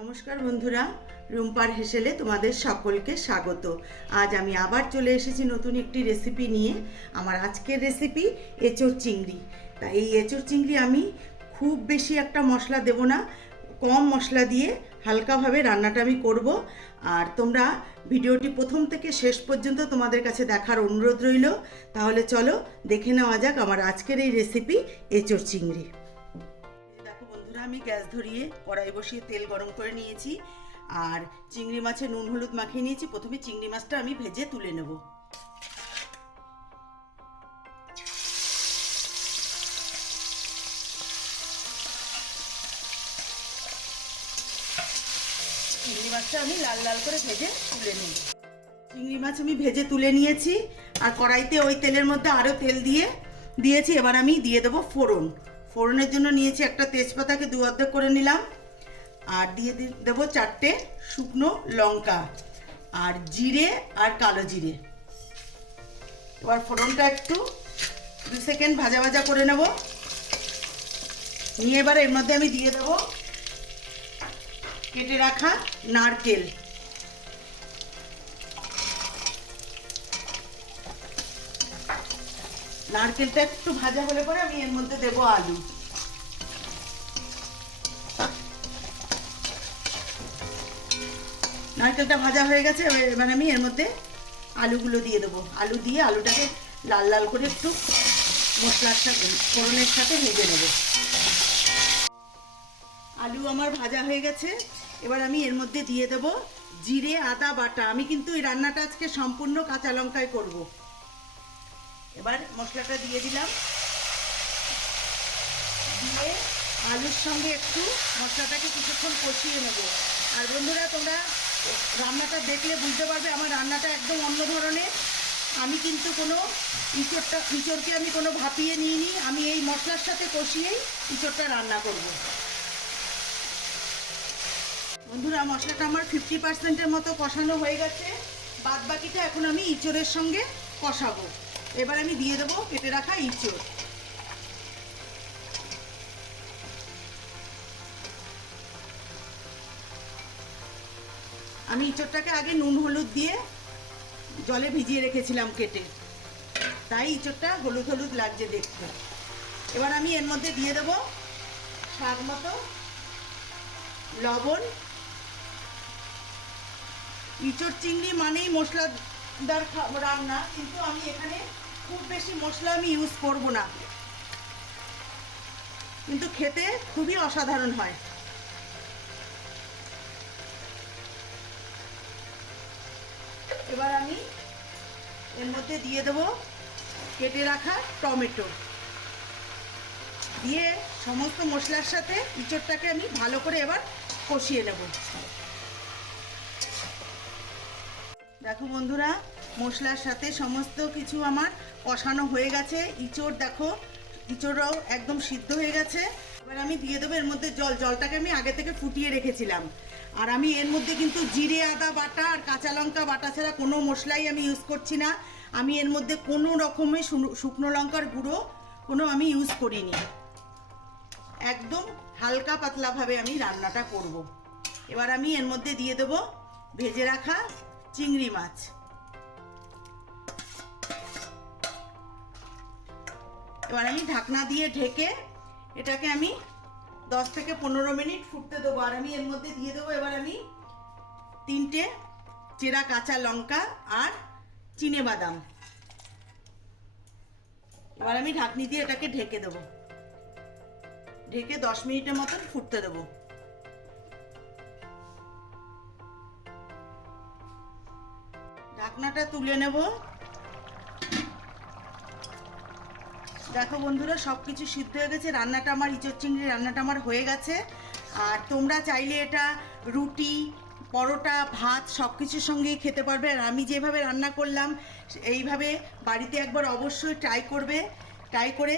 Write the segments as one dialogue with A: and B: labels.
A: নমস্কার বন্ধুরা, রুম্পার হেসেলে তোমাদের সকলকে স্বাগত। আজ আমি আবার চলে এসেছি নতুন একটি রেসিপি নিয়ে। আমার আজকের রেসিপি এঁচোড় চিংড়ি। তা এই এঁচোড় চিংড়ি আমি খুব বেশি একটা মশলা দেব না, কম মশলা দিয়ে হালকাভাবে রান্নাটা আমি করব। আর তোমরা ভিডিওটি প্রথম থেকে শেষ পর্যন্ত তোমাদের কাছে দেখার অনুরোধ রইল। তাহলে চলো দেখে নেওয়া যাক আমার আজকের এই রেসিপি এঁচোড় চিংড়ি। আমি গ্যাস ধরিয়ে কড়াই বসিয়ে তেল গরম করে নিয়েছি আর চিংড়ি মাছে নুন হলুদ মাখিয়ে নিয়েছি। প্রথমে চিংড়ি মাছটা আমি ভেজে তুলে নেব। চিংড়ি মাছটা আমি লাল লাল করে ভেজে তুলে নেব। চিংড়ি মাছ আমি ভেজে তুলে নিয়েছি আর কড়াইতে ওই তেলের মধ্যে আরও তেল দিয়ে দিয়েছি। এবার আমি দিয়ে দেবো ফোড়ন। ফোড়নের জন্য নিয়েছি একটা তেজপাতাকে দু অর্ধেক করে নিলাম। আর দিয়ে দেবো চারটে শুকনো লঙ্কা আর জিরে আর কালো জিরে। এবার ফোড়নটা একটু দু সেকেন্ড ভাজা ভাজা করে নেব। নিয়ে এবার এর মধ্যে আমি দিয়ে দেবো কেটে রাখা নারকেল। নারকেলটা একটু ভাজা হলে পরে আমি এর মধ্যে দেবো আলু। নারকেলটা ভাজা হয়ে গেছে, এবার- আমি এর মধ্যে আলুগুলো দিয়ে দেবো। আলু দিয়ে আলুটাকে লাল লাল করে একটু মশলার সাথে, ফোড়নের সাথে ভেজে নেব। আলু আমার ভাজা হয়ে গেছে, এবার আমি এর মধ্যে দিয়ে দেব জিরে, আদা, বাটা। আমি কিন্তু এই রান্নাটা আজকে সম্পূর্ণ কাঁচা লঙ্কায় করব। এবার মশলাটা দিয়ে দিলাম। দিয়ে আলুর সঙ্গে একটু মশলাটাকে কিছুক্ষণ কষিয়ে নেব। আর বন্ধুরা, তোমরা রান্নাটা দেখলে বুঝতে পারবে, আমার রান্নাটা একদম অন্য ধরনের। আমি কিন্তু কোনো ইঁচড়টা, ইঁচড়কে আমি কোনো ভাপিয়ে নিইনি। আমি এই মশলার সাথে কষিয়েই ইঁচড়টা রান্না করব। বন্ধুরা, মশলাটা আমার ফিফটি পার্সেন্টের মতো কষানো হয়ে গেছে। বাদ বাকিটা এখন আমি ইঁচড়ের সঙ্গে কষাবো। এবার আমি দিয়ে দেবো কেটে রাখা ইঁচড়। আমি ইঁচড়টাকে আগে নুন, হলুদ দিয়ে জলে ভিজিয়ে রেখেছিলাম কেটে। তাই ইঁচড়টা হলুদ হলুদ লাগছে দেখতে। এবার আমি এর মধ্যে দিয়ে দেবো স্বাদ মতো লবণ। ইঁচড় চিংড়ি মানেই মশলাদার খা- রান্না, কিন্তু আমি এখানে খুব বেশি মশলা আমি ইউজ করব না। কিন্তু খেতে খুবই অসাধারণ হয়। এবার আমি এর মধ্যে দিয়ে দেবো কেটে রাখা টমেটো। দিয়ে সমস্ত মশলার সাথে ইঁচড়টাকে আমি ভালো করে এবার কষিয়ে নেব। দেখো বন্ধুরা, মশলার সাথে সমস্ত কিছু আমার কষানো হয়ে গেছে। ইঁচড় দেখো, ইঁচড়টাও একদম সিদ্ধ হয়ে গেছে। এবার আমি দিয়ে দেবো এর মধ্যে জল। জলটাকে আমি আগে থেকে ফুটিয়ে রেখেছিলাম। আর আমি এর মধ্যে কিন্তু জিরে, আদা বাটা আর কাঁচা লঙ্কা বাটা ছাড়া কোনো মশলাই আমি ইউজ করছি না। আমি এর মধ্যে কোনো রকমের শুকনো লঙ্কার গুঁড়ো কোনো আমি ইউজ করিনি। একদম হালকা পাতলাভাবে আমি রান্নাটা করব। এবার আমি এর মধ্যে দিয়ে দেবো ভেজে রাখা চিংড়ি মাছ। এবার আমি ঢাকনা দিয়ে ঢেকে এটাকে আমি দশ থেকে পনেরো মিনিট ফুটতে দেবো। আর আমি এর মধ্যে দিয়ে দেবো এবার আমি তিনটে চেরা কাঁচা লঙ্কা আর চিনে বাদাম। এবার আমি ঢাকনি দিয়ে এটাকে ঢেকে দেবো। ঢেকে দশ মিনিটের মতন ফুটতে দেবো। ঢাকনাটা তুলে নেব। দেখো বন্ধুরা সব কিছু সিদ্ধ হয়ে গেছে। রান্নাটা আমার, ইঁচড় চিংড়ি রান্নাটা আমার হয়ে গেছে। আর তোমরা চাইলে এটা রুটি, পরোটা, ভাত সব কিছুর সঙ্গেই খেতে পারবে। আর আমি যেভাবে রান্না করলাম, এইভাবে বাড়িতে একবার অবশ্যই ট্রাই করবে। ট্রাই করে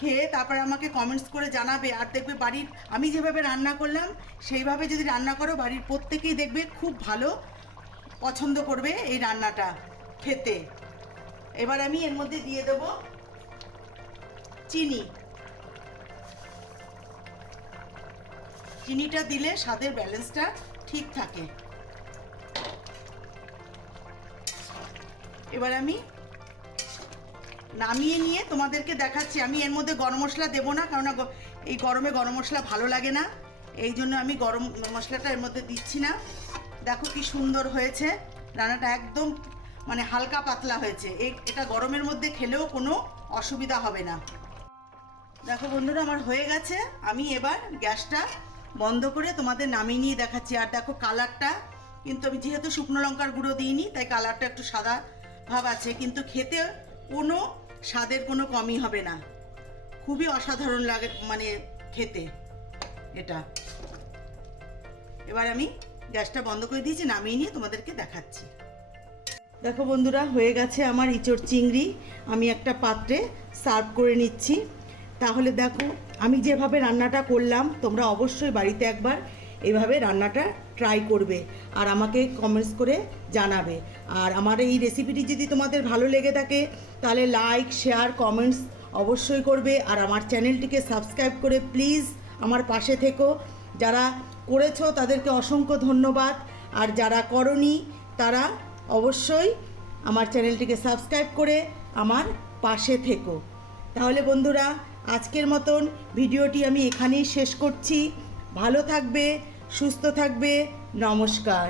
A: খেয়ে তারপর আমাকে কমেন্টস করে জানাবে। আর দেখবে বাড়ির, আমি যেভাবে রান্না করলাম, সেইভাবে যদি রান্না করো, বাড়ির প্রত্যেকেই দেখবে খুব ভালো। পছন্দ করবে এই রান্নাটা খেতে। এবার আমি এর মধ্যে দিয়ে দেবো চিনি। চিনিটা দিলে স্বাদের ব্যালেন্সটা ঠিক থাকে। এবার আমি নামিয়ে নিয়ে তোমাদেরকে দেখাচ্ছি। আমি এর মধ্যে গরম মশলা দেবো না কারণ এই গরমে গরম মশলা ভালো লাগে না। এই জন্য আমি গরম মশলাটা এর মধ্যে দিচ্ছি না। দেখো কি সুন্দর হয়েছে। রান্নাটা একদম মানে হালকা পাতলা হয়েছে। এটা গরমের মধ্যে খেলেও কোনো অসুবিধা হবে না। দেখো বন্ধুরা, আমার হয়ে গেছে। আমি এবার গ্যাসটা বন্ধ করে তোমাদের নামিয়ে নিয়ে দেখাচ্ছি। আর দেখো কালারটা, কিন্তু আমি যেহেতু শুকনো লঙ্কার গুঁড়ো দিইনি, তাই কালারটা একটু সাদা ভাব আছে। কিন্তু খেতে কোনো স্বাদের কোনো কমই হবে না। খুবই অসাধারণ লাগে মানে খেতে এটা। এবার আমি গ্যাসটা বন্ধ করে দিয়েছি, নামিয়ে নিয়ে তোমাদেরকে দেখাচ্ছি। দেখো বন্ধুরা, হয়ে গেছে আমার ইঁচড় চিংড়ি। আমি একটা পাত্রে সার্ভ করে নিচ্ছি। তাহলে দেখো, আমি যেভাবে রান্নাটা করলাম, তোমরা অবশ্যই বাড়িতে একবার এভাবে রান্নাটা ট্রাই করবে আর আমাকে কমেন্টস করে জানাবে। আর আমার এই রেসিপিটি যদি তোমাদের ভালো লেগে থাকে, তাহলে লাইক শেয়ার কমেন্টস অবশ্যই করবে। আর আমার চ্যানেলটিকে সাবস্ক্রাইব করে প্লিজ আমার পাশে থেকো। যারা করেছ, তাদেরকে অসংখ্য ধন্যবাদ। আর যারা করনি, তারা অবশ্যই আমার চ্যানেলটিকে সাবস্ক্রাইব করে আমার পাশে থেকো। তাহলে বন্ধুরা, আজকের মতন ভিডিওটি আমি এখানেই শেষ করছি। ভালো থাকবে, সুস্থ থাকবে, নমস্কার।